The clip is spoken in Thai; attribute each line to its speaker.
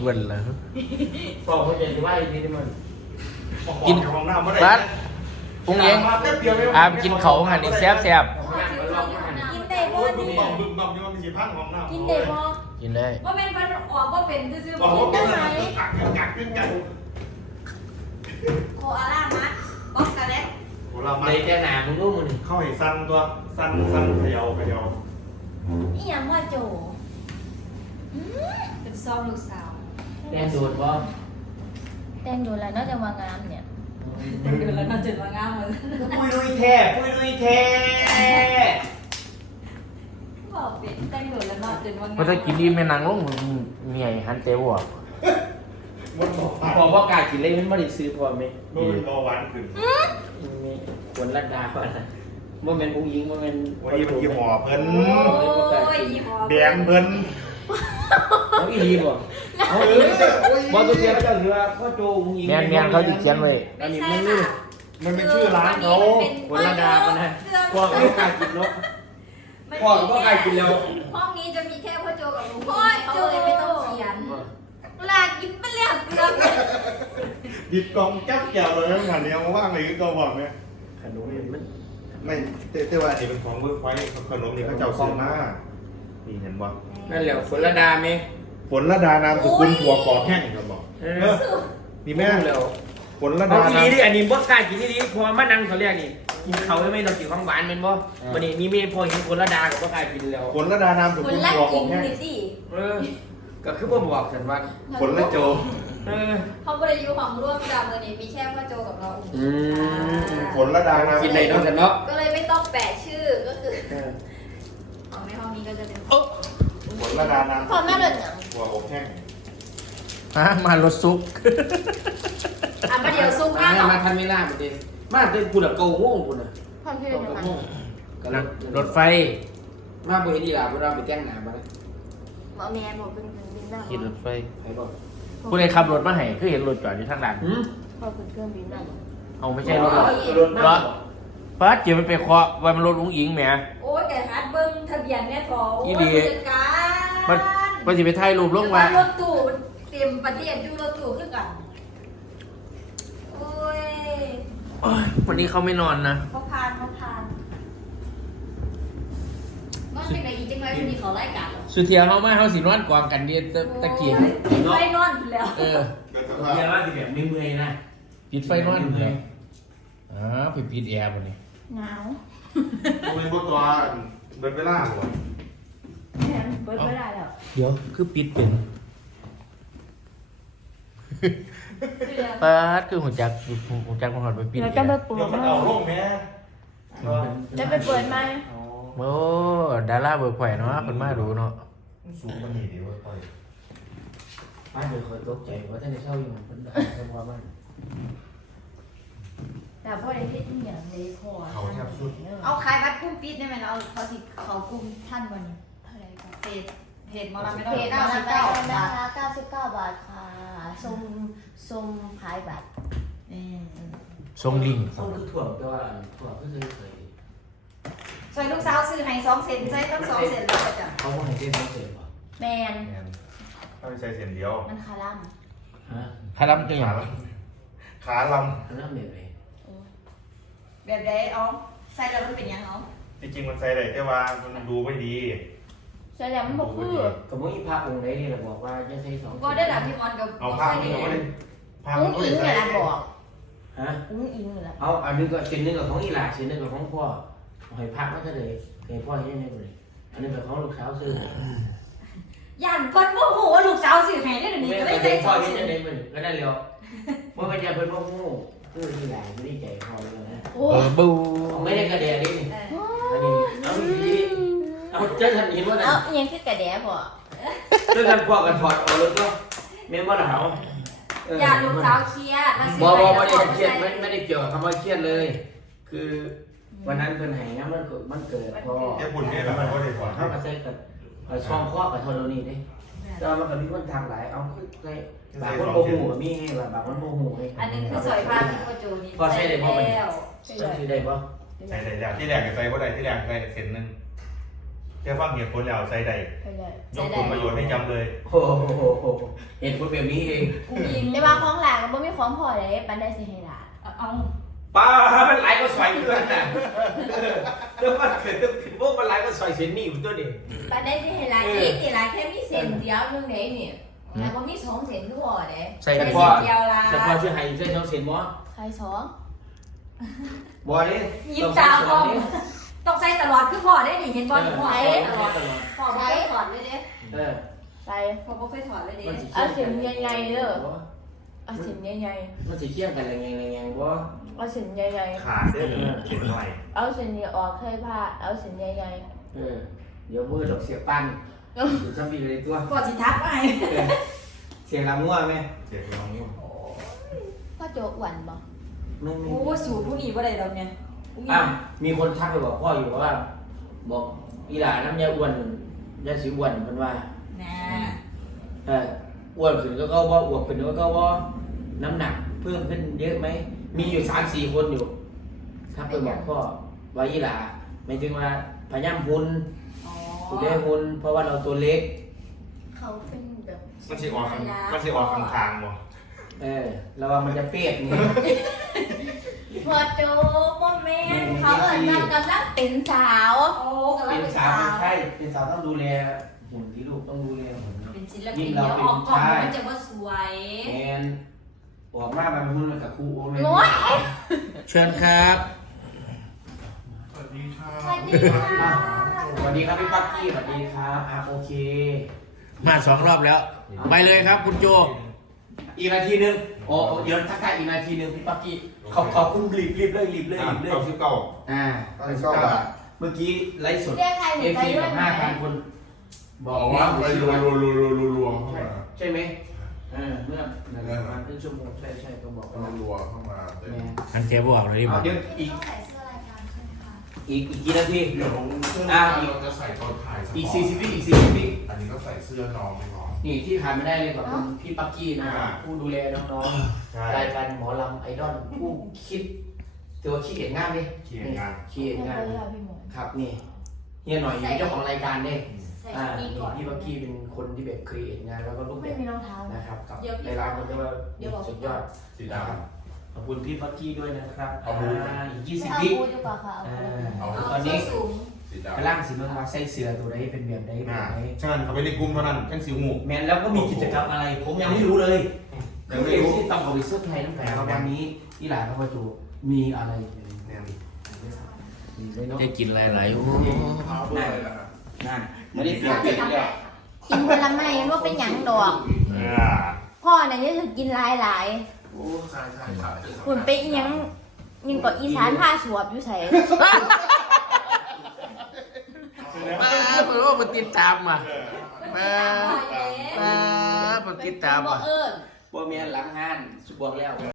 Speaker 1: บิ่นแล้ว
Speaker 2: บอกว่าจะว่าอีกทีมัน
Speaker 1: กิน
Speaker 3: ของหน้าไม่ได้
Speaker 1: บัดปุ้งเองอาไปกินเขาหันอีกแซ่บ
Speaker 4: กินได้บ่
Speaker 3: บึ้
Speaker 4: นี่
Speaker 3: มบัมบึ้มบัมนี่มันมีสีพันของหน้า
Speaker 4: กินได้บ่
Speaker 1: ๆกินได้
Speaker 4: ว่าแม่นมันออกบ่เป็นซื่อๆ
Speaker 3: บอก
Speaker 4: กิ
Speaker 3: ว่าน เป็น
Speaker 4: ได้ไหม
Speaker 3: กักขึ้นกัน
Speaker 4: โคอาล่ามัดบ็อกกะเล็ก
Speaker 3: โหเรามา
Speaker 2: ในแค่หนามึงรู้มึง
Speaker 3: เข้าให้สั้นตัวสั้นเขย่า
Speaker 4: อีหยังว่าโจเป็นซองลูกสาว
Speaker 2: แดงดูดบ่
Speaker 4: แต่งดูแล้วน่าจะวางงามเนี่ย
Speaker 5: เดือนแล้วน่าจะมางามเหมือน
Speaker 2: ปุยลุยแท้ปุยลุยแท้
Speaker 5: บอกเป็นแต่งเดือนแล้วน่าจะมางาม
Speaker 1: พอจะกินอิ่มแม่นางลงเมียหันเตวอ่ะ
Speaker 3: มันบอก
Speaker 2: บอกว่ากากินเลยมันไม่ได้ซื้อพอไหม
Speaker 3: มันเป็นเบาหวานขึ้น
Speaker 2: มีคนรัดดาก่อนนะว่าเป็นผู้หญิงว่าเป็น
Speaker 3: วันนี้มันยี่ห้อเพิ่น
Speaker 4: โอ้ยยี่ห้อ
Speaker 3: แบรนด์เพิ่น
Speaker 2: เขาอีดีบ่เขาอีบอกตัวเดียวก็จะคือว่าพ่อโจผู้หญิง
Speaker 1: แม่นเขาสิเขียนไว้
Speaker 2: อันนี้
Speaker 4: ไม่
Speaker 2: ไม่
Speaker 4: ใช่
Speaker 2: รู้
Speaker 4: ค่ะ
Speaker 3: มันเป็นชื่อร้านเขา
Speaker 2: คนรัดดาปะนะพวกไม่กล้ากินเนาะพ่อก็กล้ากินแล้ว
Speaker 4: ห้องนี้จะมีแค่พ่อโจกับลุงพ่อเขาเลยไม่ต้องเขียนเวลากินไปแล้วเกลือ
Speaker 3: ดิดกองแก้วแก้วเลยนะงานนี้มาว่างเลยก็บอกเนี่ย
Speaker 2: ขนมมัน
Speaker 3: ไม่แต่ว่าไอ้เป็นของเวิร์กไว้ขนมนี่เขาเจ้าซื้อมานี่เห็นบ่
Speaker 2: นั่นแหละคนรัดดาไหม
Speaker 3: ฝนระดานามสกุลหัวกอกแห้งครับบอกนี่แม่
Speaker 2: แล้ว
Speaker 3: ฝนระ
Speaker 2: เอา
Speaker 3: ดา
Speaker 2: ที
Speaker 3: นาม
Speaker 2: นี้ดิอันนี้บ่กล้ากินที่นี่พอมานั่งเขาเรียกนี่กินเขาไม่ต้องกินของหวานเป็นบ่วันนี้นี่ไม่พอเห็นคนละดากับบ่กล้ากินแล้ว
Speaker 3: ฝนระดานามส
Speaker 4: คุ
Speaker 3: กุ
Speaker 4: ณ
Speaker 3: ล
Speaker 4: รัก
Speaker 3: หัวก
Speaker 4: กิ
Speaker 3: อน กแห้ง
Speaker 4: นิดดิ
Speaker 2: ก็คือบ่บอกฉันว่า
Speaker 3: ฝนละโจ
Speaker 4: เขาบริยูของร่วมดาวเมื่อนี้มีแค่พ่อโจกับเรา
Speaker 3: ฝนระดานาม
Speaker 2: กินได้เนาะฉันเนาะ
Speaker 4: ก็เลยไม่ต้องแปะชื่อก็คือของในห้องนี้ก็จะเป็น
Speaker 3: ฝนระดานาม
Speaker 4: พอแม่เลยเนี่ย
Speaker 3: หัวกอกแห้ง
Speaker 1: ฮะมารถซุก
Speaker 4: อ่ะประเดี๋ยวซุกมากหรอ
Speaker 2: มาทันไม่น่าบ่ดิมาเต็มกูละโกงงกูน่ะ
Speaker 4: พ่อพี่
Speaker 2: โก
Speaker 4: เป็น
Speaker 2: ง
Speaker 4: ยังไง
Speaker 1: รถไฟ
Speaker 2: มาบ่เห็นอีหล่าบ่เราไปแต่งหน้าบ่ได้
Speaker 4: หมอแม่บอกเป็นบินได้
Speaker 1: ขี่รถไฟ
Speaker 2: ใครบอก
Speaker 1: ผู้ใดขับรถมาให้คือเห็นรถจอดอยู่ทางหลัง
Speaker 4: พอเป็นเครื่องบินได้
Speaker 1: เอาไม่ใช่รถ
Speaker 2: รถมา
Speaker 1: ป้าเจียวมันไปเคาะว่ามันรถลุงอิงแหม
Speaker 4: โอ้ยแกฮัดเบิ้งทะเบียนเนี่ยทอ
Speaker 1: อีดี
Speaker 4: จัดการ
Speaker 1: มันสิไปถ่ายรูปลงว่าร
Speaker 4: ถตู้เต็มประเทศอยู่รถตู้คือกันโอ้ย
Speaker 1: โอ้ยวันนี้เขาไม่นอนนะ
Speaker 4: เขาพานมันเป็นอะไรอีกจังเลยวันนี้เขาไล่กันเหรอ
Speaker 1: สุเทียเขามาเขาสินอนกวางกันเดียตะกี้
Speaker 4: ไล่นอนแล้ว
Speaker 1: เออ
Speaker 2: เรียกว่าสิแบบเมื่อยๆนะ
Speaker 1: ปิดไฟนอนเลยไปปิดแอร์วันนี้
Speaker 4: หนาว
Speaker 3: ตัวเป็นพวกตัวเบิดเวลาหัว
Speaker 4: แม่เปิดไม่ได้แล้ว
Speaker 1: เดี๋ยวคือปิดเป็นป้าคือหัวจักมันหอดไปปิด
Speaker 4: เรา
Speaker 1: แอ
Speaker 4: จะไป
Speaker 1: ร์
Speaker 4: เปิ
Speaker 3: เดี๋
Speaker 4: ด
Speaker 3: ยวมัน
Speaker 4: ไหม
Speaker 3: เอาลงแม่
Speaker 4: จะไปเปิดไหม
Speaker 1: โอ้ดาราเบิกไข่เนาะคนมาดูเนาะ
Speaker 3: สูงมันนี่ดีว่าไป
Speaker 2: ป้าเดี๋ยวคอยตกใจว่าท่านได้เข้าอยู่มันได้เพราะว่ามัน
Speaker 4: แต่พ่อได้ที่อย่างเลยพอ
Speaker 3: เขาแทบสุด
Speaker 5: เอาขายบัตรคุ้มปิดได้ไหมเราเขาสิเขากุมท่านวันนี้
Speaker 4: อะไรกัน
Speaker 5: เพจมอลไม่
Speaker 4: เพ
Speaker 5: ต้อง
Speaker 4: จ
Speaker 5: 99
Speaker 4: 99
Speaker 5: บา
Speaker 4: นะ
Speaker 5: ท
Speaker 4: คะ99 บาทค่ะส้มขายบัตร
Speaker 1: ทรงลิง
Speaker 2: เขาคือถ่วงแต่ว่าถ่วงก็คือเคย
Speaker 5: ส่วนลูกสาวซื้อให้2เซนใช้ต้อง2เซนแล้วจ้ะ
Speaker 2: เขาให้เส้นเขาเสร็จป่ะ
Speaker 4: แมน
Speaker 3: ถ้าไม่ใช่เส้นเดียว
Speaker 4: มันคาร่
Speaker 2: ฮะ
Speaker 1: คารัมจังหยัง
Speaker 3: ขาล
Speaker 2: อันนั้นแบบไหน
Speaker 5: แบบใดเอาใส่แล้วมันเป็นยังเอา
Speaker 3: ำจริงๆมันใส่ได้แต่ว่ามันดูไม่ดี
Speaker 4: ำใช่แล้วมันบอกคือ
Speaker 2: กับมึงอีพระองค์ไหนนี่เราบอกว่าจะใช้2
Speaker 4: ก็ได้หลับพี่มอนกับ
Speaker 3: เอาผ้ามันก็ไม่ได้ผ้ามั
Speaker 4: อุ้
Speaker 3: น
Speaker 4: ง
Speaker 3: ก็
Speaker 4: อิง
Speaker 3: ไม่
Speaker 4: เนี่ย
Speaker 3: ได้
Speaker 4: นะบอก
Speaker 2: ฮะ
Speaker 4: อุ้งอิงเนี่ยนะ
Speaker 2: เอาอันนึงก็ชิ้นนึงกับของอีหลาชิ้นนึงกับของพ่อให้พระมันก็เลยให้พ่อให้ยังไงเลยอันนึงกับของลูกสาวซื้อ
Speaker 4: ยันคนโมโหลูกสาวสื่อให้ได้หรือนี่
Speaker 2: แม่
Speaker 4: ก็
Speaker 2: ก็
Speaker 4: ไม่
Speaker 2: ให้
Speaker 4: ใช่
Speaker 2: พ่อ
Speaker 4: สอง
Speaker 2: ให้
Speaker 4: สื่
Speaker 2: ยัง
Speaker 4: อ
Speaker 2: ไงมันก็ได้แล้วเมื่อวันจะเป็นพ่องูคืออีหลาไม่ได้ใจพ่อเลยนะ
Speaker 4: โอ้
Speaker 1: บู
Speaker 2: ไม่ได้กระเดียดิอันนี้เอาดีเอาเจ้าทันเห็นว่า
Speaker 4: เอาเอียงคือกระแดะบ่
Speaker 2: เจ้าทันพ่อกันถอดออกเลยก็แม่ว่าหนาว
Speaker 4: อย่าลูกสาวเครียดมาซื้
Speaker 2: บ่
Speaker 4: อ
Speaker 2: บ่
Speaker 4: ไป
Speaker 2: ไม่
Speaker 4: แล้ว
Speaker 2: ได้เครียดไม่ได้เกี่ยวกับคำว่าเครียดเลย คือวันนั้นเพิ่นให้นะมันเกิดพอ
Speaker 3: แค่บุญนี่แหละมันก็ได้ถอด
Speaker 2: เข้ากับใส่กับช่องข้อกับโทรนี่ดิแต่มันก็มีคนทางหลายเอาคือใส่บางคนโมโหมีให้บางคนโมโหให้
Speaker 4: อันนึงคือสวยผ้าที่พ่อโจนี่
Speaker 2: ก็ใส่ได้บ่มัน
Speaker 4: แล้ว
Speaker 2: ใส่ได้บ่
Speaker 3: ใส่ได้แล้วที่แรกก็ใส่บ่ได้ที่แรกใส่เส้นหนึงค่ฟังเหตุผลแล้วใส่ใด
Speaker 5: ไปเลย
Speaker 3: ยกผลประโยชน์ให้จำเลย
Speaker 2: โอ้โหเห็นคนแบบนี้เอง
Speaker 4: ยิง
Speaker 5: แต่ว่าของหลานก็บ่มีของพอเลยปันได้สิให้หลาน
Speaker 4: เอา
Speaker 2: ป้ามันไหลก็สวยเพื่อนน่ะเดี๋ยวมันเกิดผิดพวกมันไหลก็สวยเส้นนี่อยู่ตัวเดียว
Speaker 4: ปันได้สิให้หลานอีกนี่หลานแค่มีเส้นเดียวนึงไหนนี่แล้วก็มีสองเส้นทั่วเด้
Speaker 1: ใส่
Speaker 4: เส้
Speaker 1: ได้
Speaker 4: น
Speaker 1: บ่
Speaker 4: เดียวละ
Speaker 2: เฉพาะชื่อไฮเส้นช่องเส้นบ่
Speaker 5: ใครสอง
Speaker 2: บ่นี่
Speaker 4: ยิ้มตาพ่อต้องใส่ตลอดคือพ่อได้นี่เห็นบ่พ่อใส่ตลอดพ่อบ่เคยถอดเลยเด้
Speaker 5: ไป
Speaker 4: พ่อบ่เคยถอดเลยเด้
Speaker 5: เอาเสียงใหญ่ๆเด้อเอาเสียงใหญ่
Speaker 2: มันสิเคี่ยงกันแรงๆบ่
Speaker 5: ๆเอาเสียงใหญ่
Speaker 3: ขาดได้เลยเขียนหน่อย
Speaker 5: ๆเอาเสียงนี้ออกเคยพลาดเอาเสียงใหญ่
Speaker 2: เดี๋ยวมือดอกเสียปั้นเดี๋ยวจำปีเลยตัว
Speaker 4: พ่อสิทักไป
Speaker 2: เสียงลำงัวไหม
Speaker 3: เขียนน้องนี่
Speaker 5: ๆพ่อโจอ้วนบ่
Speaker 2: ไม่
Speaker 4: โอ้สูตรผู้นี้บ่ได้ดอกเนี่ย
Speaker 2: มีคนทักไปบอกพ่ออยู่ว่าบอกอีหลาน้ำยาอ้วนยาสีอ้วนมันว่า
Speaker 4: นะ
Speaker 2: อ้วนขึ้นก็ว่าอ้วนขึ้นก็ว่าน้ำหนักเพิ่มขึ้นเยอะไหมมีอยู่3-4 คนอยู่ทักไปบอกพ่อว่าอีหลาไม่ถึงว่าพยายามหุ่น
Speaker 4: อ๋อ
Speaker 2: ดูได้หุ่นเพราะว่าเราตัวเล็ก
Speaker 5: เขาเป็นแบบ
Speaker 3: มันสิออกข้างๆบ่
Speaker 2: ระวังมันจะเปียกนี่
Speaker 5: พ่อโจบ่แม่นเขาเอิ้นว่ากำลังเป็นสาว
Speaker 4: โอ้กำลั
Speaker 2: เป็
Speaker 4: ง
Speaker 2: น
Speaker 4: เป็น
Speaker 2: สา
Speaker 4: สาว ว
Speaker 2: ไม่ใช่เป็นสาวต้องดูแลหุ่นที่ลูกต้องดูแลหุ่นเนาะ
Speaker 4: เป็นศิลปินเดี๋ยวออกกล้องมันจะบ่สวย
Speaker 2: แอนออกมามันหุ่นมันกับครูโอ้แม่
Speaker 5: โอ้ย
Speaker 1: เชิญครับ
Speaker 3: สวัสดีค่ะ
Speaker 5: สวัสดีค่ะ
Speaker 2: สวัสดีครับพี่ปักกี้สวัสดีครับโอเค
Speaker 1: มา2 รอบแล้ว ไปเลยครับคุณโจ
Speaker 2: อีกนาทีนึงเดี๋ยวทักทายอีกนาทีนึงพี่ปักกี้เขาคุ้มรีบเลย
Speaker 3: 99 บาท
Speaker 2: เมื่อกี้ไลฟ์สด
Speaker 5: เรียกใครหนู
Speaker 2: เอฟ
Speaker 5: ไป
Speaker 2: ซี
Speaker 5: ด้ว
Speaker 2: กั
Speaker 5: ย
Speaker 2: บ
Speaker 5: ไหม
Speaker 2: 5,000 คนบอก
Speaker 3: ว่า
Speaker 2: ว่า
Speaker 3: ไป
Speaker 2: ชื่อว่า
Speaker 3: รัวๆเข้ามา
Speaker 2: ใช่ไหมเมื่อประมาณครึ่งชั่วโมงใช่ก็บอกว่า
Speaker 3: รัวๆเข้ามาเต็ม
Speaker 1: อันเจ๊บอกเลยดิบ
Speaker 2: เดี๋ยวอีก
Speaker 4: ต้องใส่เสื้อรายการใช่ไหมคะ
Speaker 2: อีกกี่นาที
Speaker 3: เดี๋ยวเราจะใส่ตอนถ่าย
Speaker 2: อีก40 วิอีก40 วิ
Speaker 3: อันนี้ก็ใส่เสื้อน้องไปก่อน
Speaker 2: นี่ที่ขาดไม่ได้เลยกับคุณพี่ปักกี้นะครับผู้ดูแลน้องๆรายการหมอลำไอดอลผู้คิดตัวคิดเห็นงานดิ
Speaker 3: เขียนงาน
Speaker 2: คิดเห็นงาน
Speaker 5: ไม่เป็นไรพี่หมวย
Speaker 2: ครับนี่เฮียหน่อยอยู่เจ้าของรายการเนี่ย
Speaker 4: ใส่ชุดนี้ก่อน
Speaker 2: พี่ปักกี้เป็นคนที่แบบครีเอทงานแล้วก็รูปแบ
Speaker 5: ไม่
Speaker 2: บ
Speaker 5: มีรองเท้า
Speaker 2: นะครับกับในร้านคนที่ว่าสุดยอด
Speaker 3: สีด
Speaker 2: ขอบคุณพี่ปักกี้ด้วยนะครับ
Speaker 3: เอาบู
Speaker 2: อีก
Speaker 5: ไม่
Speaker 2: 20
Speaker 5: เอา
Speaker 2: วิ
Speaker 5: บูดีกว่าค่ะเอาบู
Speaker 3: ำเอา
Speaker 2: ตอนนี้
Speaker 4: สูง
Speaker 3: สีด
Speaker 2: กำลังสิเมืองว่าใส่เสื้อตัวไหนเป็นแบบไหนแบบไหน
Speaker 3: ำฉะนั้นเขาไปในกลุ่มเท่านั้นแค่สิวหมู
Speaker 2: แมนแล้วก็มีกิจกรรมอะไร ผมยังไม่รู้เลย
Speaker 3: ยังไม่รู้
Speaker 2: ที่ต้องเอาไปเสื้อไทยน้ำแข็งวันนี้ที่หลานพระประจูมีอะไร
Speaker 3: เนี่ย
Speaker 2: มีเลยเนาะ
Speaker 1: ได้กินหลายๆโอ้
Speaker 3: เอาด้วยนะครับ
Speaker 2: นั่นไม่ได้เปลี่ยนเป็นแล้ว
Speaker 5: กินผลไม้ว่าเป็นหยังดอก พ่อน่ะยังจะกินหลาย
Speaker 3: โอ้ใช่
Speaker 5: ๆหุ่นไปอีหยังยังก็อีสานผ้าสวบอยู่ไส
Speaker 1: มาเพิ่นว่ามันติดตามมามามามันติดตาม
Speaker 5: บ่
Speaker 1: มา
Speaker 5: เอิ้น
Speaker 2: พวกเมียหลังห้านสุบอกแล้ว